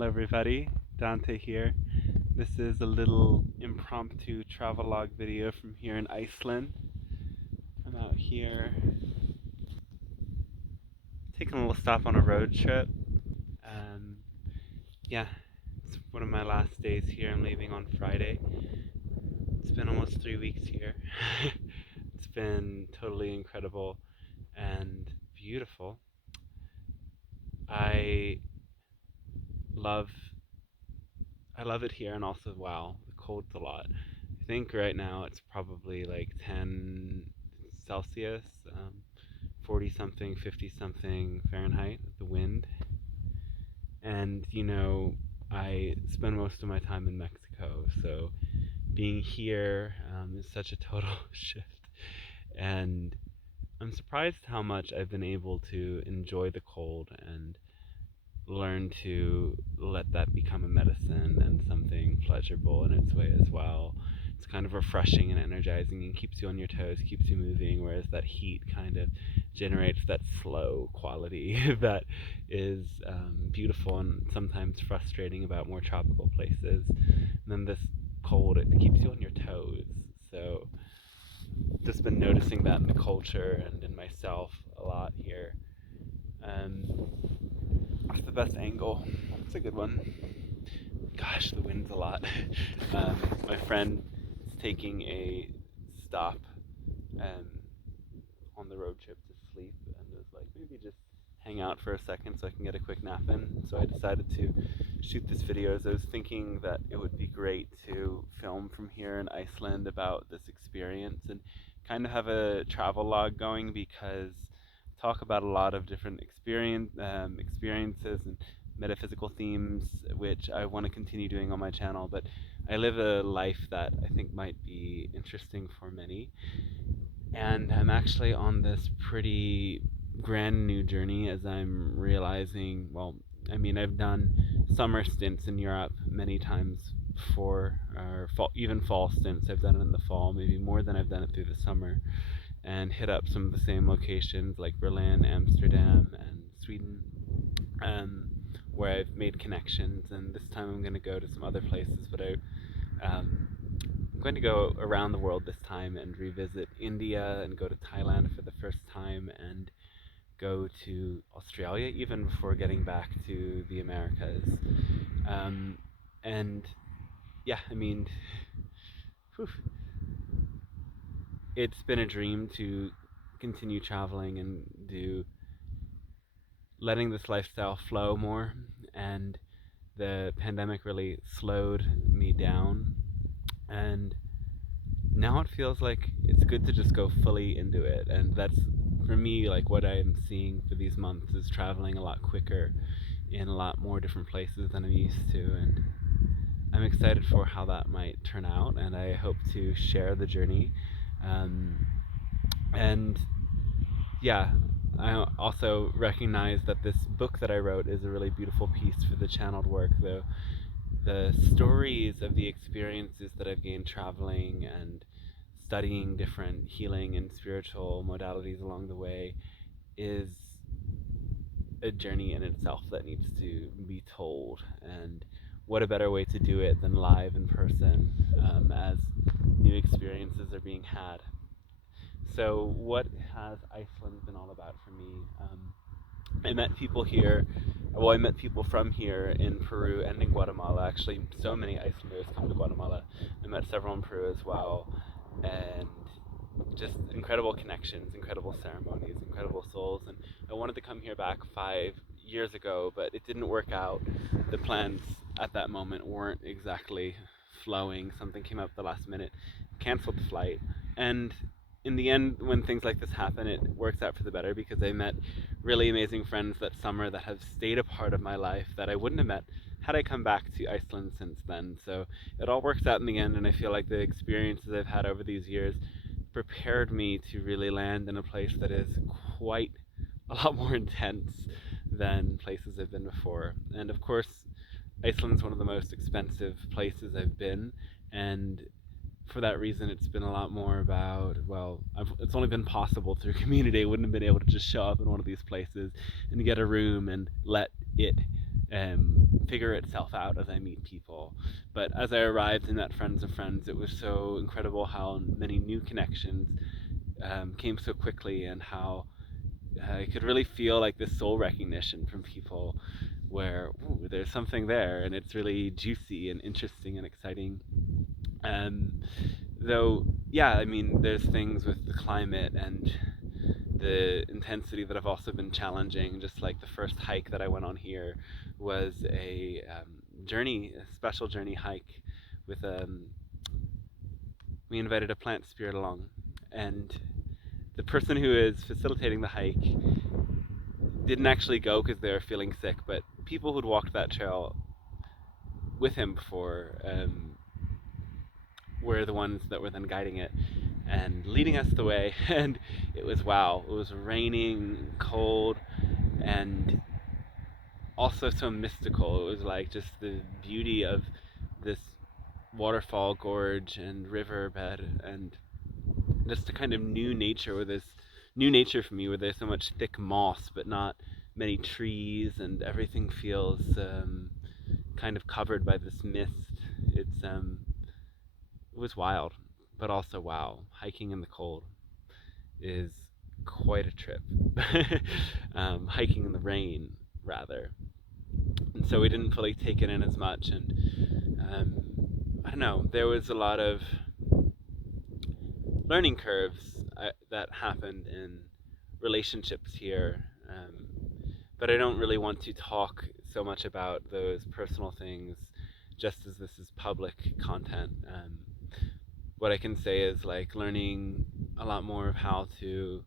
Hello everybody, Dante here. This is a little impromptu travelogue video from here in Iceland. I'm out here taking a little stop on a road trip. Um, yeah, it's one of my last days here. I'm leaving on Friday. It's been almost 3 weeks here. It's been totally incredible and beautiful. I love I love it here, and also, wow, the cold's a lot. I think right now it's probably like 10 Celsius, 40 something, 50 something Fahrenheit, the wind. And, I spend most of my time in Mexico, so being here is such a total shift. And I'm surprised how much I've been able to enjoy the cold and learn to let that become a medicine and something pleasurable in its way as well. It's kind of refreshing and energizing and keeps you on your toes, keeps you moving, whereas that heat kind of generates that slow quality that is beautiful and sometimes frustrating about more tropical places. And then this cold, it keeps you on your toes. So just been noticing that in the culture and in myself a lot here. Um, what's the best angle? It's a good one. Gosh, the wind's a lot. My friend is taking a stop um, on the road trip to sleep and was like, maybe just hang out for a second so I can get a quick nap in. So I decided to shoot this video as I was thinking that it would be great to film from here in Iceland about this experience and kind of have a travel log going, because I talk about a lot of different experiences and metaphysical themes, which I want to continue doing on my channel, but I live a life that I think might be interesting for many. And I'm actually on this pretty grand new journey as I'm realizing, well, I mean, I've done summer stints in Europe many times before, or even fall stints. I've done it in the fall, maybe more than I've done it through the summer, and hit up some of the same locations like Berlin, Amsterdam, and Sweden, where I've made connections. And this time I'm going to go to some other places, but I'm going to go around the world this time and revisit India and go to Thailand for the first time and go to Australia even before getting back to the Americas. Um, and yeah, I mean, whew, it's been a dream to continue traveling and do letting this lifestyle flow more, and the pandemic really slowed me down, and now it feels like it's good to just go fully into it. And that's, for me, like what I'm seeing for these months is traveling a lot quicker in a lot more different places than I'm used to, and I'm excited for how that might turn out, and I hope to share the journey. And yeah, I also recognize that this book that I wrote is a really beautiful piece for the channeled work, though the stories of the experiences that I've gained traveling and studying different healing and spiritual modalities along the way is a journey in itself that needs to be told. And what a better way to do it than live in person, as new experiences are being had. So, what has Iceland been all about for me? I met people here. Well, I met people from here in Peru and in Guatemala. Actually, so many Icelanders come to Guatemala. I met several in Peru as well, and just incredible connections, incredible ceremonies, incredible souls. And I wanted to come here back 5 years ago, but it didn't work out. The plans at that moment weren't exactly flowing. Something came up at the last minute, canceled the flight, and in the end, when things like this happen, it works out for the better, because I met really amazing friends that summer that have stayed a part of my life that I wouldn't have met had I come back to Iceland since then. So it all works out in the end, and I feel like the experiences I've had over these years prepared me to really land in a place that is quite a lot more intense than places I've been before. And of course, Iceland's one of the most expensive places I've been, and for that reason, it's been a lot more about, well, it's only been possible through community. I wouldn't have been able to just show up in one of these places and get a room and let it figure itself out as I meet people. But as I arrived in that Friends of Friends, it was so incredible how many new connections came so quickly, and how I could really feel like this soul recognition from people where ooh, there's something there and it's really juicy and interesting and exciting. Um, though, yeah, I mean, there's things with the climate and the intensity that have also been challenging. Just like the first hike that I went on here was a a special journey hike with we invited a plant spirit along, and the person who is facilitating the hike didn't actually go because they were feeling sick, but people who'd walked that trail with him before were the ones that were then guiding it and leading us the way. And it was wow. It was raining, cold, and also so mystical. It was like just the beauty of this waterfall gorge and riverbed, and just a kind of new nature, with this new nature for me, where there's so much thick moss but not many trees, and everything feels kind of covered by this mist. It was wild, but also wow. Hiking in the cold is quite a trip. Hiking in the rain, rather, and so we didn't fully take it in as much. And um, I don't know. There was a lot of learning curves that happened in relationships here, but I don't really want to talk so much about those personal things, just as this is public content. What I can say is like learning a lot more of how to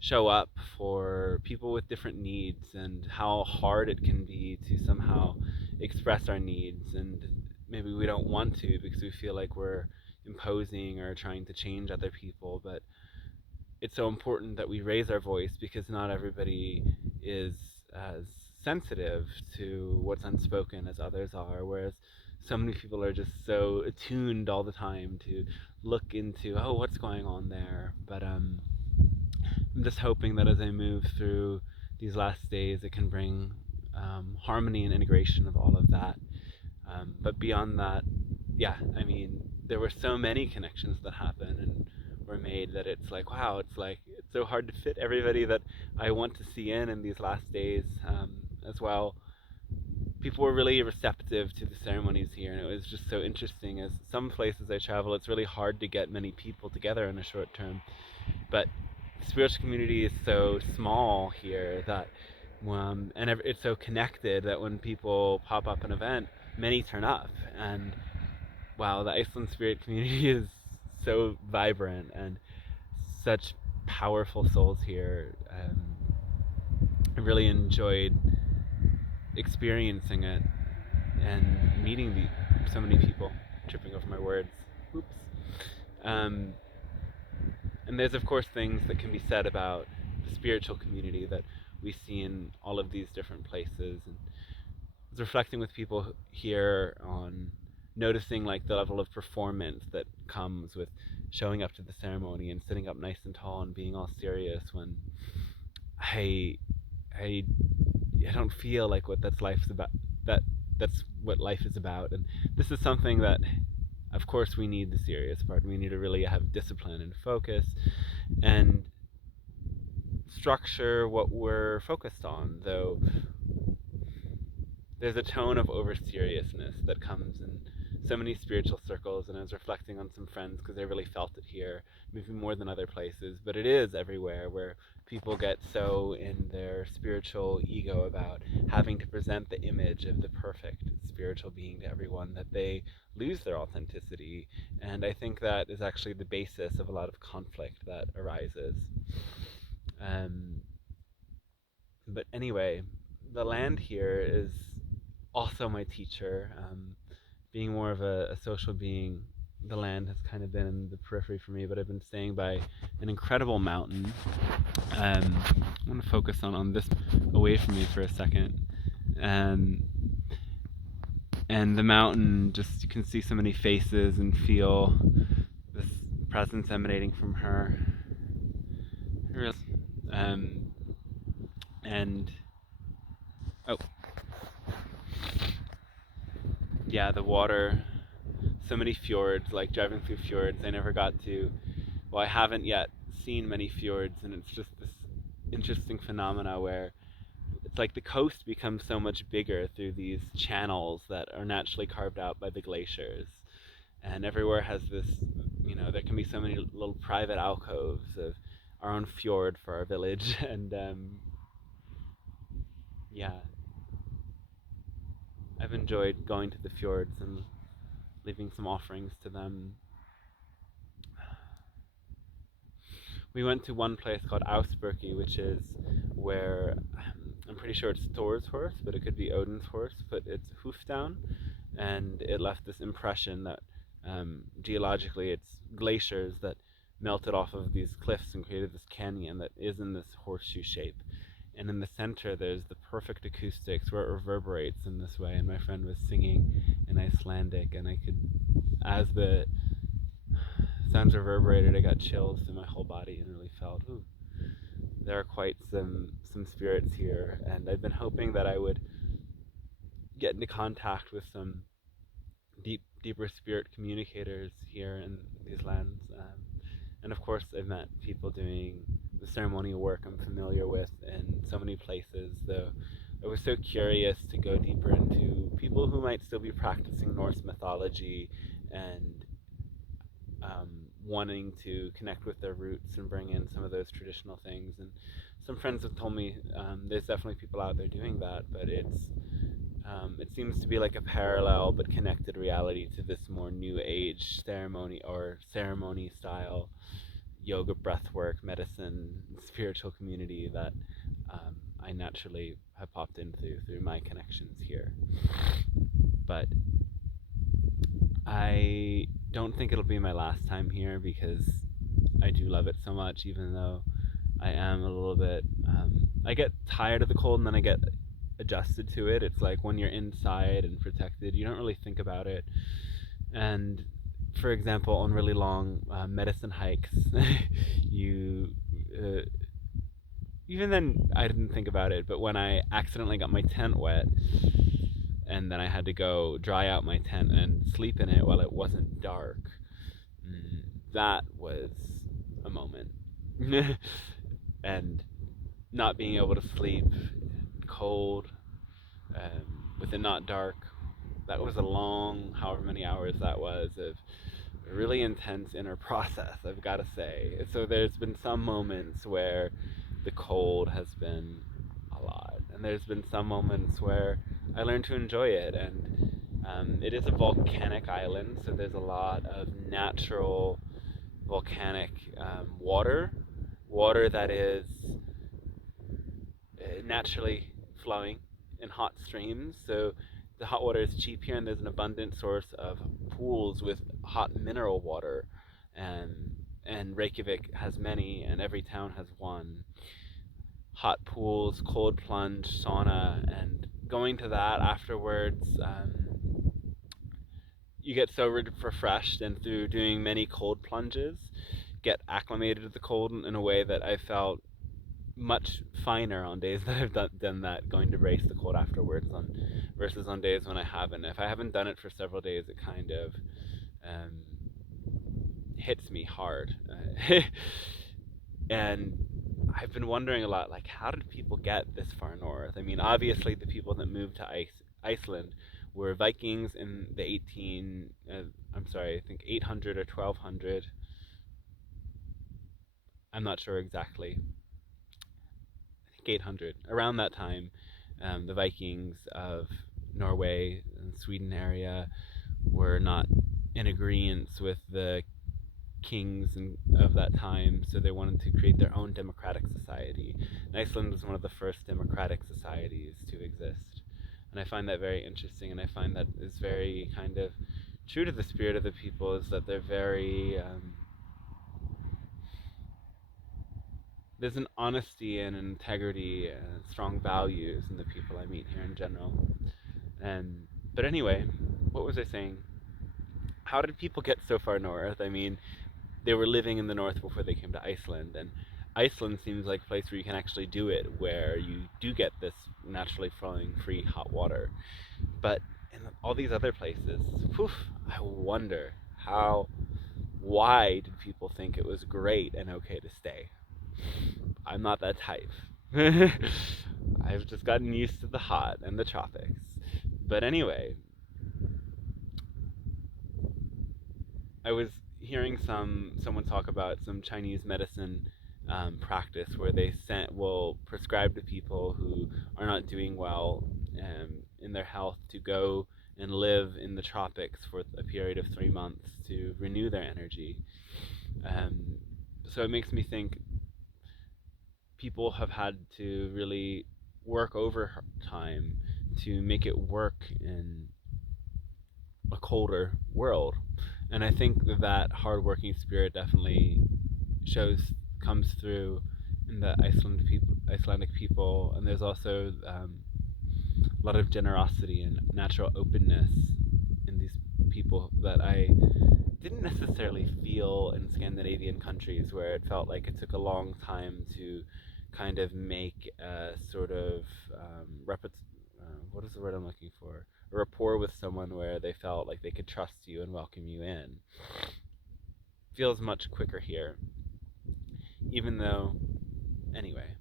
show up for people with different needs, and how hard it can be to somehow express our needs, and maybe we don't want to because we feel like we're imposing or trying to change other people. But it's so important that we raise our voice, because not everybody is as sensitive to what's unspoken as others are, whereas so many people are just so attuned all the time to look into, oh, what's going on there. But I'm just hoping that as I move through these last days, it can bring harmony and integration of all of that. But beyond that, yeah, I mean, there were so many connections that happened and were made, that it's like, wow, it's so hard to fit everybody that I want to see in these last days as well. People were really receptive to the ceremonies here, and it was just so interesting. As some places I travel, it's really hard to get many people together in a short term, but the spiritual community is so small here that and it's so connected that when people pop up an event, many turn up. And wow, the Iceland spirit community is so vibrant, and such powerful souls here. I really enjoyed experiencing it and meeting so many people. Tripping over my words. Oops. Um, and there's of course things that can be said about the spiritual community that we see in all of these different places. And I was reflecting with people here on noticing like the level of performance that comes with showing up to the ceremony and sitting up nice and tall and being all serious, when I I I don't feel like what that's life's about. That that's what life is about. And this is something that, of course, we need the serious part. We need to really have discipline and focus and structure what we're focused on. Though there's a tone of over seriousness that comes in so many spiritual circles, and I was reflecting on some friends because I really felt it here, maybe more than other places, but it is everywhere, where people get so in their spiritual ego about having to present the image of the perfect spiritual being to everyone, that they lose their authenticity. And I think that is actually the basis of a lot of conflict that arises. Um, but anyway, the land here is also my teacher. Being more of a social being, the land has kind of been in the periphery for me, but I've been staying by an incredible mountain. I want to focus on this away from me for a second. Um, and the mountain, just you can see so many faces and feel this presence emanating from her. Um, and oh, yeah, the water, so many fjords, like driving through fjords. I never got to, well, I haven't yet seen many fjords, and it's just this interesting phenomena where it's like the coast becomes so much bigger through these channels that are naturally carved out by the glaciers. And everywhere has this, there can be so many little private alcoves of our own fjord for our village. And yeah, I've enjoyed going to the fjords and leaving some offerings to them. We went to one place called Ausberki, which is where I'm pretty sure it's Thor's horse, but it could be Odin's horse, put its hoof down, and it left this impression that geologically it's glaciers that melted off of these cliffs and created this canyon that is in this horseshoe shape. And in the center, there's the perfect acoustics where it reverberates in this way. And my friend was singing in Icelandic, and I could, as the sounds reverberated, I got chills through my whole body and really felt, ooh, there are quite some spirits here. And I've been hoping that I would get into contact with some deeper spirit communicators here in these lands. And of course, I've met people doing the ceremonial work I'm familiar with in so many places, though I was so curious to go deeper into people who might still be practicing Norse mythology and um, wanting to connect with their roots and bring in some of those traditional things. And some friends have told me there's definitely people out there doing that, but it seems to be like a parallel but connected reality to this more new age ceremony style yoga, breathwork, medicine, spiritual community that I naturally have popped into through my connections here. But I don't think it'll be my last time here because I do love it so much, even though I am a little bit. I get tired of the cold and then I get adjusted to it. It's like when you're inside and protected, you don't really think about it. And for example, on really long medicine hikes, you even then I didn't think about it. But when I accidentally got my tent wet, and then I had to go dry out my tent and sleep in it while it wasn't dark, that was a moment. And not being able to sleep, cold, with it not dark, that was a long, however many hours that was, of really intense inner process, I've got to say. So there's been some moments where the cold has been a lot, and there's been some moments where I learned to enjoy it. And it is a volcanic island, so there's a lot of natural volcanic water that is naturally flowing in hot streams. So the hot water is cheap here, and there's an abundant source of pools with hot mineral water. And Reykjavik has many, and every town has one. Hot pools, cold plunge, sauna, and going to that afterwards, you get so refreshed, and through doing many cold plunges, get acclimated to the cold in a way that I felt much finer on days that I've done that, going to race the cold afterwards on versus on days when I haven't. If I haven't done it for several days, it kind of um, hits me hard. And I've been wondering a lot, like, how did people get this far north? I mean, obviously, the people that moved to Iceland were Vikings in the I think 800 or 1200. I'm not sure exactly. I think 800. Around that time, the Vikings of Norway and Sweden area were not in agreement with the kings of that time, so they wanted to create their own democratic society. And Iceland was one of the first democratic societies to exist. And I find that very interesting, and I find that is very kind of true to the spirit of the people, is that they're very. There's an honesty and an integrity and strong values in the people I meet here in general. But anyway, what was I saying? How did people get so far north? I mean, they were living in the north before they came to Iceland, and Iceland seems like a place where you can actually do it, where you do get this naturally flowing free hot water. But all these other places, whew, I wonder why did people think it was great and okay to stay? I'm not that type. I've just gotten used to the hot and the tropics. But anyway, I was hearing someone talk about some Chinese medicine practice where they will prescribe to people who are not doing well in their health to go and live in the tropics for a period of 3 months to renew their energy. Um, so it makes me think people have had to really work overtime to make it work in a colder world. And I think that hardworking spirit definitely shows comes through in the Icelandic people, and there's also a lot of generosity and natural openness in these people that I didn't necessarily feel in Scandinavian countries, where it felt like it took a long time to kind of make a sort of what is the word I'm looking for? A rapport with someone where they felt like they could trust you and welcome you in. Feels much quicker here, even though, anyway.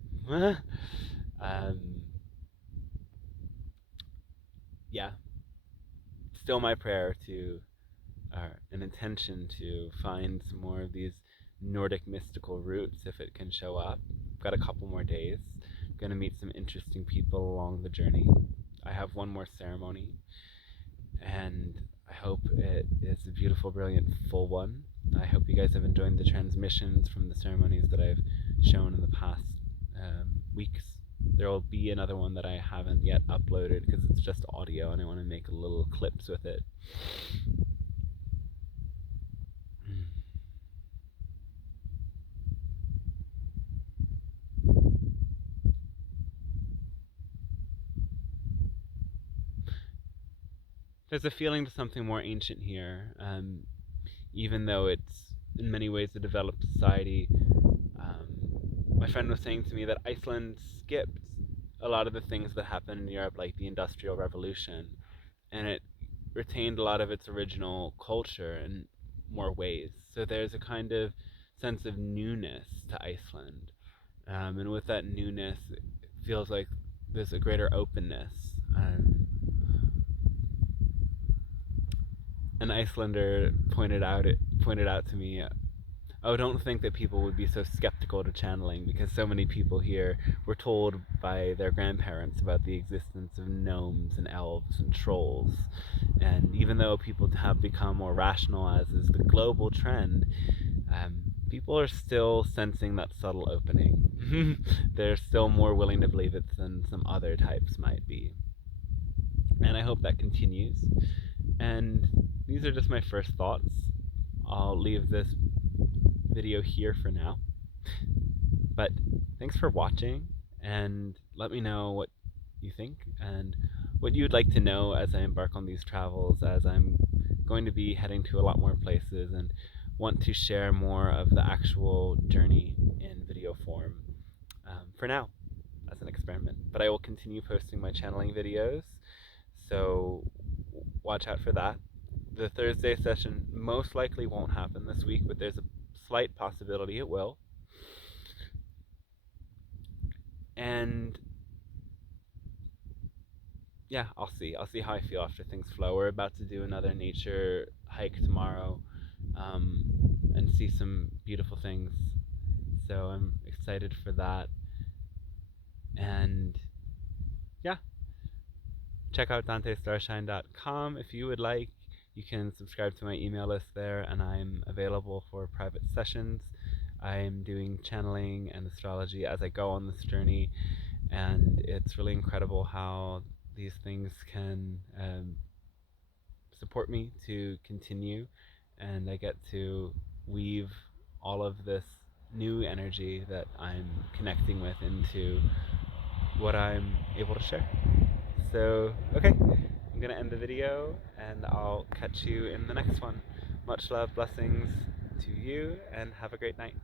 um, yeah, still my prayer to an intention to find some more of these Nordic mystical roots if it can show up. I've got a couple more days. I'm going to meet some interesting people along the journey. I have one more ceremony, and I hope it is a beautiful, brilliant, full one. I hope you guys have enjoyed the transmissions from the ceremonies that I've shown in the past weeks. There will be another one that I haven't yet uploaded because it's just audio and I want to make little clips with it. There's a feeling to something more ancient here, even though it's in many ways a developed society. My friend was saying to me that Iceland skipped a lot of the things that happened in Europe, like the Industrial Revolution, and it retained a lot of its original culture in more ways. So there's a kind of sense of newness to Iceland, and with that newness, it feels like there's a greater openness. An Icelander pointed out to me, oh, don't think that people would be so skeptical to channeling because so many people here were told by their grandparents about the existence of gnomes and elves and trolls. And even though people have become more rational, as is the global trend, people are still sensing that subtle opening. They're still more willing to believe it than some other types might be. And I hope that continues. And these are just my first thoughts. I'll leave this video here for now. But thanks for watching, and let me know what you think and what you'd like to know as I embark on these travels, as I'm going to be heading to a lot more places and want to share more of the actual journey in video form for now as an experiment. But I will continue posting my channeling videos, so watch out for that. The Thursday session most likely won't happen this week, but there's a slight possibility it will. And yeah, I'll see. I'll see how I feel after things flow. We're about to do another nature hike tomorrow, and see some beautiful things. So I'm excited for that. And yeah, check out DanteStarshine.com if you would like. You can subscribe to my email list there, and I'm available for private sessions. I'm doing channeling and astrology as I go on this journey, and it's really incredible how these things can support me to continue, and I get to weave all of this new energy that I'm connecting with into what I'm able to share. So, okay, I'm going to end the video, and I'll catch you in the next one. Much love, blessings to you, and have a great night.